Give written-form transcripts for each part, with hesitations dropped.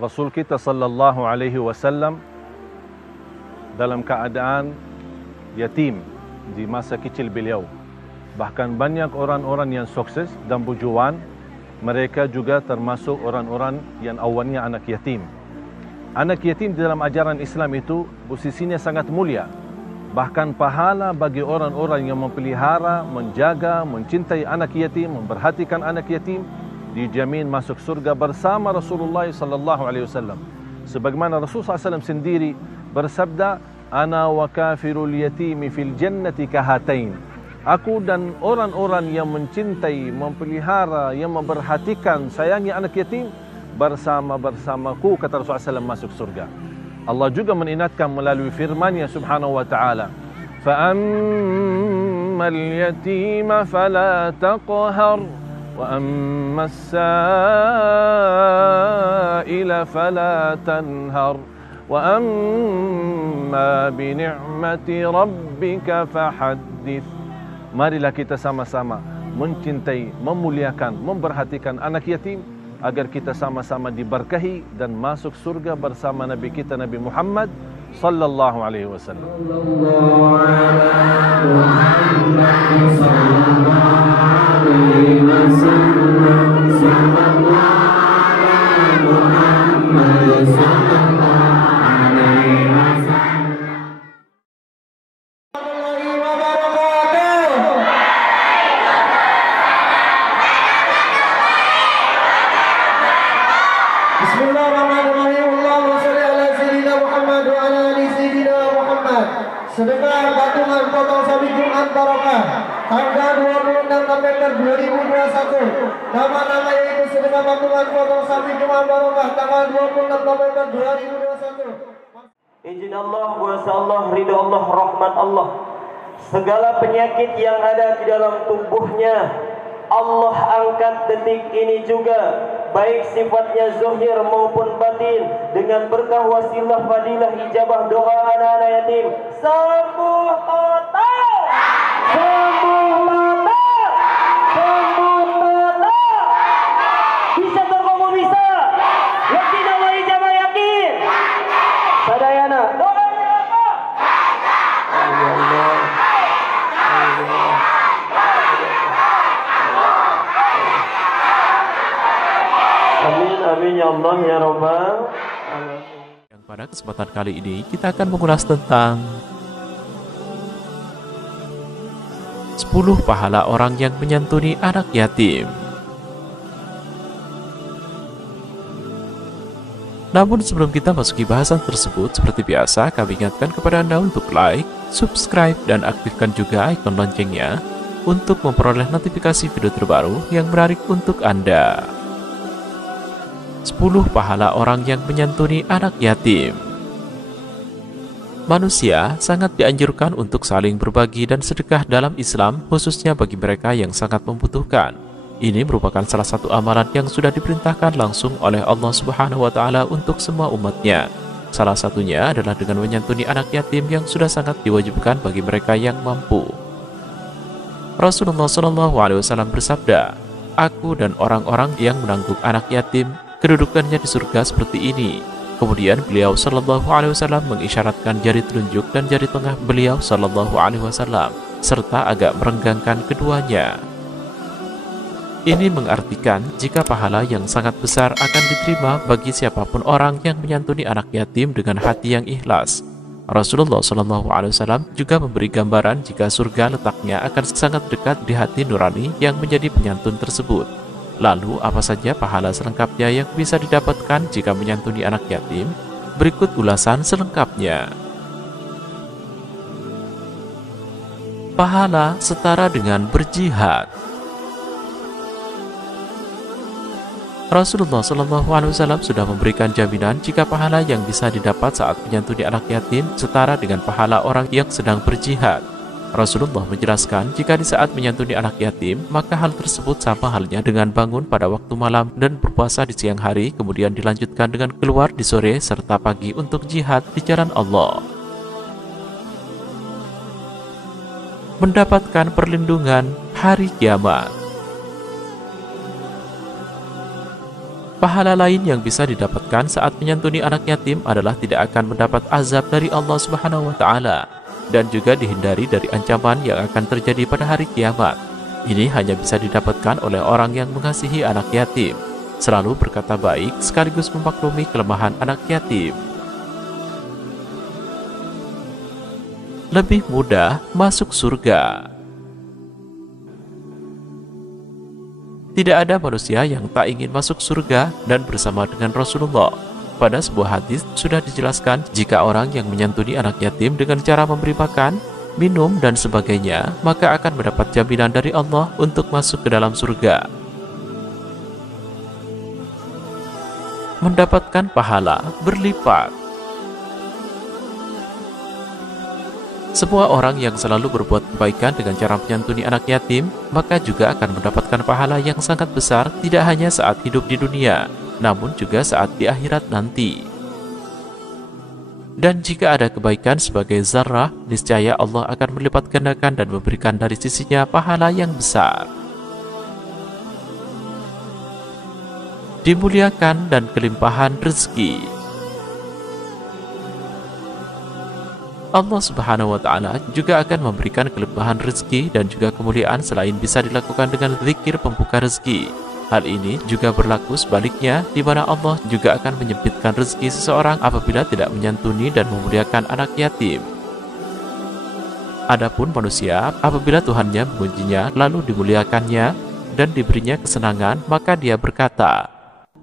Rasul kita sallallahu alaihi wasallam dalam keadaan yatim di masa kecil beliau. Bahkan banyak orang-orang yang sukses dan berjuang, mereka juga termasuk orang-orang yang awalnya anak yatim. Anak yatim di dalam ajaran Islam itu posisinya sangat mulia. Bahkan pahala bagi orang-orang yang memelihara, menjaga, mencintai anak yatim, memperhatikan anak yatim, dijamin masuk surga bersama Rasulullah sallallahu alaihi wasallam. Sebagaimana Rasulullah SAW sendiri bersabda, "Ana wa kafirul yatimi fil jannati kahatain." Aku dan orang-orang yang mencintai, memelihara, yang memperhatikan, sayangi anak yatim bersamaku, kata Rasulullah SAW, masuk surga. Allah juga mengingatkan melalui firman-Nya subhanahu wa ta'ala, "Fa'ammal yatima fala taqhar وَأَمَّا السَّائِلَ فَلَا تَنْهَرْ وَأَمَّا بِنِعْمَةِ رَبِّكَ فَحَدِّثْ." Marilah kita sama-sama mencintai, memuliakan, memperhatikan anak yatim agar kita sama-sama diberkahi dan masuk surga bersama Nabi kita Nabi Muhammad sallallahu alaihi wasallam. Sedekah patungan potong sapi Jumat Barokah tanggal 26 November 2021. Nama-nama yaitu sedekah patungan potong sapi Jumat Barokah tanggal 26 November 2021. Izin Allah, kuasa Allah, ridho Allah, rahmat Allah. Segala penyakit yang ada di dalam tubuhnya Allah angkat detik ini juga, baik sifatnya zahir maupun batin, dengan berkah wasilah fadilah ijabah doa anak-anak yatim. Sembuh total, sembuh total, sembuh total. Bisa terkomo bisa. Yakin Allah ijabah yakin. Sadayana doanya apa? Allah. Amin, amin ya Allah ya Rabbal. Yang pada kesempatan kali ini kita akan mengulas tentang 10 pahala orang yang menyantuni anak yatim. Namun sebelum kita masuki bahasan tersebut, seperti biasa kami ingatkan kepada Anda untuk like, subscribe, dan aktifkan juga ikon loncengnya untuk memperoleh notifikasi video terbaru yang menarik untuk Anda. 10 pahala orang yang menyantuni anak yatim. Manusia sangat dianjurkan untuk saling berbagi dan sedekah dalam Islam, khususnya bagi mereka yang sangat membutuhkan. Ini merupakan salah satu amalan yang sudah diperintahkan langsung oleh Allah Subhanahu wa Ta'ala untuk semua umatnya. Salah satunya adalah dengan menyantuni anak yatim yang sudah sangat diwajibkan bagi mereka yang mampu. Rasulullah SAW bersabda, "Aku dan orang-orang yang menanggung anak yatim kedudukannya di surga seperti ini." Kemudian beliau SAW mengisyaratkan jari telunjuk dan jari tengah beliau SAW serta agak merenggangkan keduanya. Ini mengartikan jika pahala yang sangat besar akan diterima bagi siapapun orang yang menyantuni anak yatim dengan hati yang ikhlas. Rasulullah SAW juga memberi gambaran jika surga letaknya akan sangat dekat di hati nurani yang menjadi penyantun tersebut. Lalu apa saja pahala selengkapnya yang bisa didapatkan jika menyantuni anak yatim? Berikut ulasan selengkapnya. Pahala setara dengan berjihad. Rasulullah SAW sudah memberikan jaminan jika pahala yang bisa didapat saat menyantuni anak yatim setara dengan pahala orang yang sedang berjihad. Rasulullah menjelaskan jika di saat menyantuni anak yatim, maka hal tersebut sama halnya dengan bangun pada waktu malam dan berpuasa di siang hari, kemudian dilanjutkan dengan keluar di sore serta pagi untuk jihad di jalan Allah. Mendapatkan perlindungan hari kiamat. Pahala lain yang bisa didapatkan saat menyantuni anak yatim adalah tidak akan mendapat azab dari Allah Subhanahu wa Ta'ala, dan juga dihindari dari ancaman yang akan terjadi pada hari kiamat. Ini hanya bisa didapatkan oleh orang yang mengasihi anak yatim, selalu berkata baik sekaligus memaklumi kelemahan anak yatim. Lebih mudah masuk surga. Tidak ada manusia yang tak ingin masuk surga dan bersama dengan Rasulullah. Pada sebuah hadis sudah dijelaskan jika orang yang menyantuni anak yatim dengan cara memberi makan, minum, dan sebagainya, maka akan mendapat jaminan dari Allah untuk masuk ke dalam surga. Mendapatkan pahala berlipat. Semua orang yang selalu berbuat kebaikan dengan cara menyantuni anak yatim, maka juga akan mendapatkan pahala yang sangat besar, tidak hanya saat hidup di dunia, namun juga saat di akhirat nanti. Dan jika ada kebaikan sebagai zarrah, niscaya Allah akan melipat gandakan dan memberikan dari sisinya pahala yang besar. Dimuliakan dan kelimpahan rezeki. Allah Subhanahu wa Ta'ala juga akan memberikan kelimpahan rezeki dan juga kemuliaan selain bisa dilakukan dengan zikir pembuka rezeki. Hal ini juga berlaku sebaliknya, di mana Allah juga akan menyempitkan rezeki seseorang apabila tidak menyantuni dan memuliakan anak yatim. Adapun manusia, apabila Tuhannya mengujinya lalu dimuliakannya dan diberinya kesenangan, maka dia berkata,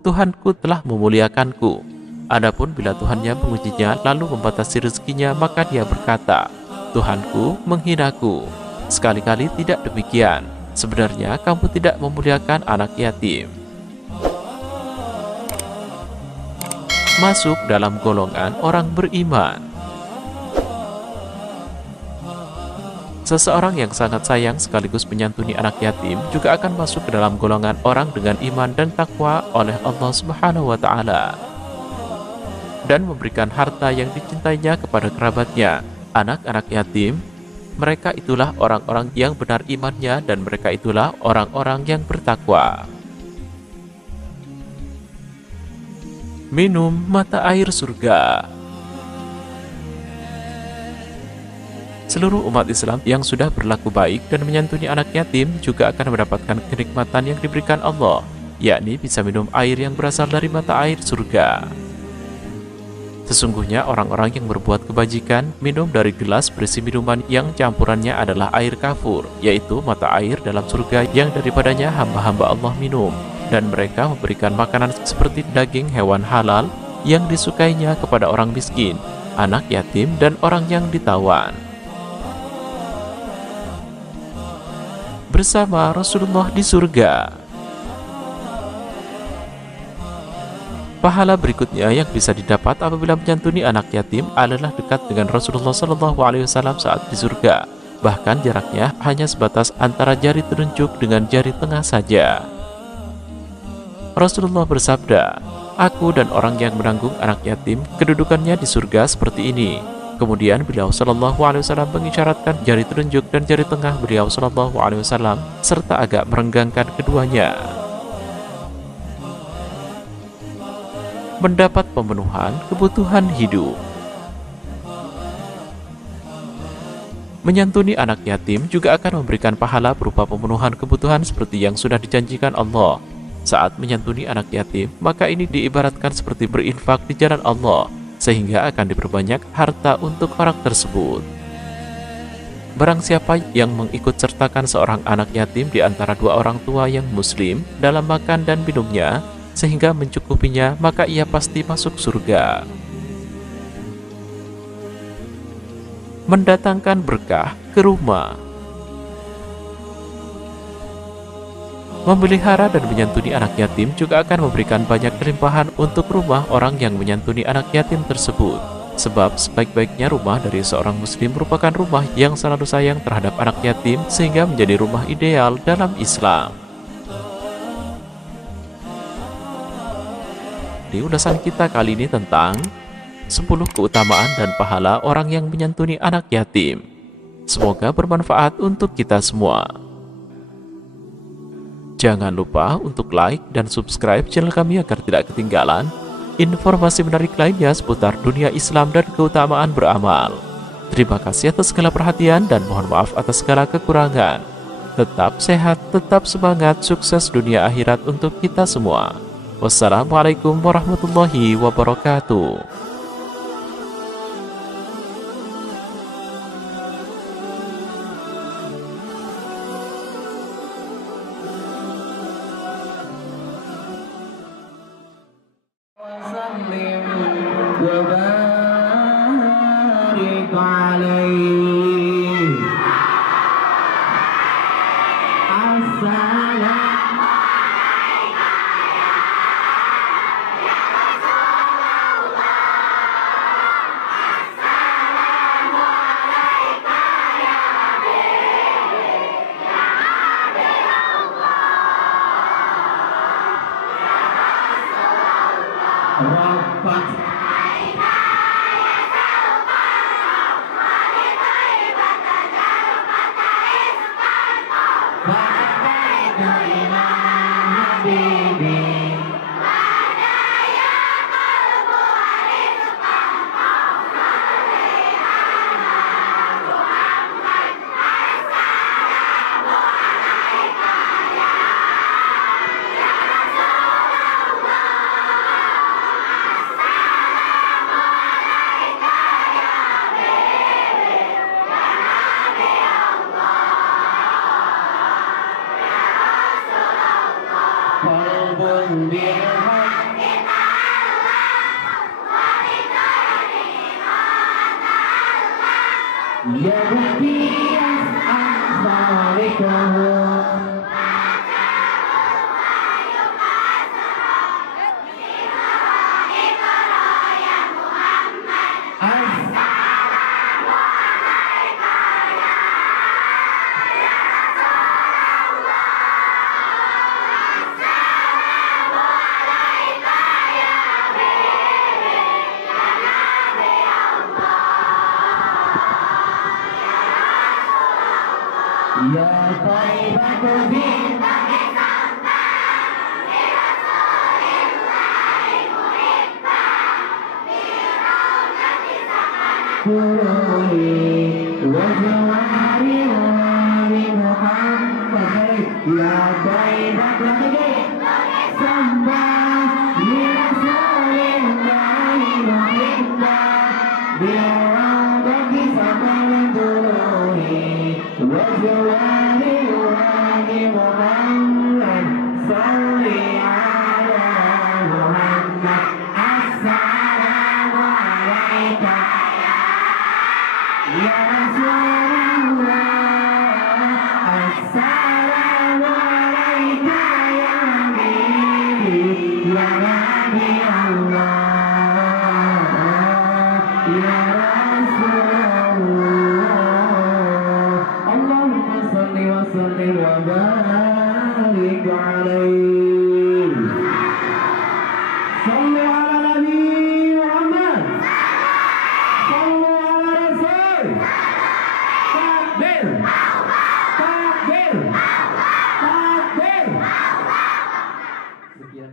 Tuhanku telah memuliakanku. Adapun bila Tuhannya mengujinya lalu membatasi rezekinya, maka dia berkata, Tuhanku menghinaku. Sekali-kali tidak demikian. Sebenarnya kamu tidak memuliakan anak yatim. Masuk dalam golongan orang beriman. Seseorang yang sangat sayang sekaligus menyantuni anak yatim juga akan masuk ke dalam golongan orang dengan iman dan takwa oleh Allah Subhanahu wa Ta'ala, dan memberikan harta yang dicintainya kepada kerabatnya. Anak-anak yatim, mereka itulah orang-orang yang benar imannya, dan mereka itulah orang-orang yang bertakwa. Minum mata air surga. Seluruh umat Islam yang sudah berlaku baik dan menyantuni anak yatim juga akan mendapatkan kenikmatan yang diberikan Allah, yakni bisa minum air yang berasal dari mata air surga. Sesungguhnya orang-orang yang berbuat kebajikan minum dari gelas berisi minuman yang campurannya adalah air kafur, yaitu mata air dalam surga yang daripadanya hamba-hamba Allah minum, dan mereka memberikan makanan seperti daging hewan halal yang disukainya kepada orang miskin, anak yatim, dan orang yang ditawan. Bersama Rasulullah di surga. Pahala berikutnya yang bisa didapat apabila menyantuni anak yatim adalah dekat dengan Rasulullah SAW saat di surga. Bahkan jaraknya hanya sebatas antara jari telunjuk dengan jari tengah saja. Rasulullah bersabda, Aku dan orang yang menanggung anak yatim kedudukannya di surga seperti ini. Kemudian beliau SAW mengisyaratkan jari telunjuk dan jari tengah beliau SAW serta agak merenggangkan keduanya. Mendapat pemenuhan kebutuhan hidup. Menyantuni anak yatim juga akan memberikan pahala berupa pemenuhan kebutuhan seperti yang sudah dijanjikan Allah. Saat menyantuni anak yatim, maka ini diibaratkan seperti berinfak di jalan Allah, sehingga akan diperbanyak harta untuk orang tersebut. Barang siapa yang mengikut sertakan seorang anak yatim di antara dua orang tua yang muslim dalam makan dan minumnya, sehingga mencukupinya, maka ia pasti masuk surga. Mendatangkan berkah ke rumah. Memelihara dan menyantuni anak yatim juga akan memberikan banyak kelimpahan untuk rumah orang yang menyantuni anak yatim tersebut. Sebab sebaik-baiknya rumah dari seorang muslim merupakan rumah yang selalu sayang terhadap anak yatim, sehingga menjadi rumah ideal dalam Islam. Di ulasan kita kali ini tentang 10 keutamaan dan pahala orang yang menyantuni anak yatim. Semoga bermanfaat untuk kita semua. Jangan lupa untuk like dan subscribe channel kami agar tidak ketinggalan informasi menarik lainnya seputar dunia Islam dan keutamaan beramal. Terima kasih atas segala perhatian dan mohon maaf atas segala kekurangan. Tetap sehat, tetap semangat, sukses dunia akhirat untuk kita semua. Wassalamualaikum warahmatullahi wabarakatuh. وبارك عليه السلام ربك يا طيبة في وجواري محمد يا طيبة سمى لرسول الله محبا بروضة سمى الدروه وجواري محمد صل على محمد السلام عليك يا رسول الله السلام عليك يا حبيبي يا نبي الله يا رسول الله اللهم صل وسلم وبارك عليه صلوا على نبي محمد صلوا على رسول takbir takbir takbir sekian